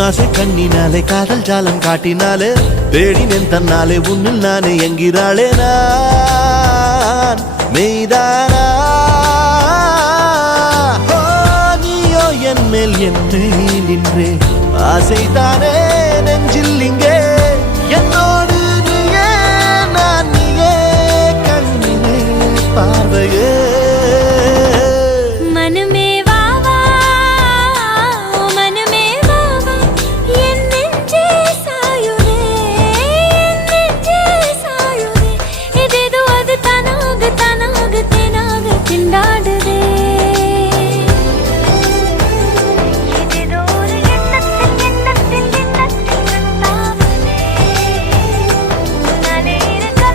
உன்னாசை கண்ணினாலே காதல் ஜாலம் காட்டினாலே தேடினேன் தன்னாலே உன்னில் நானே என்கிறாளே நான் மெய்தானா என் மேல் என்னை நின்றே ஆசைதானே நெஞ்சில் இங்கே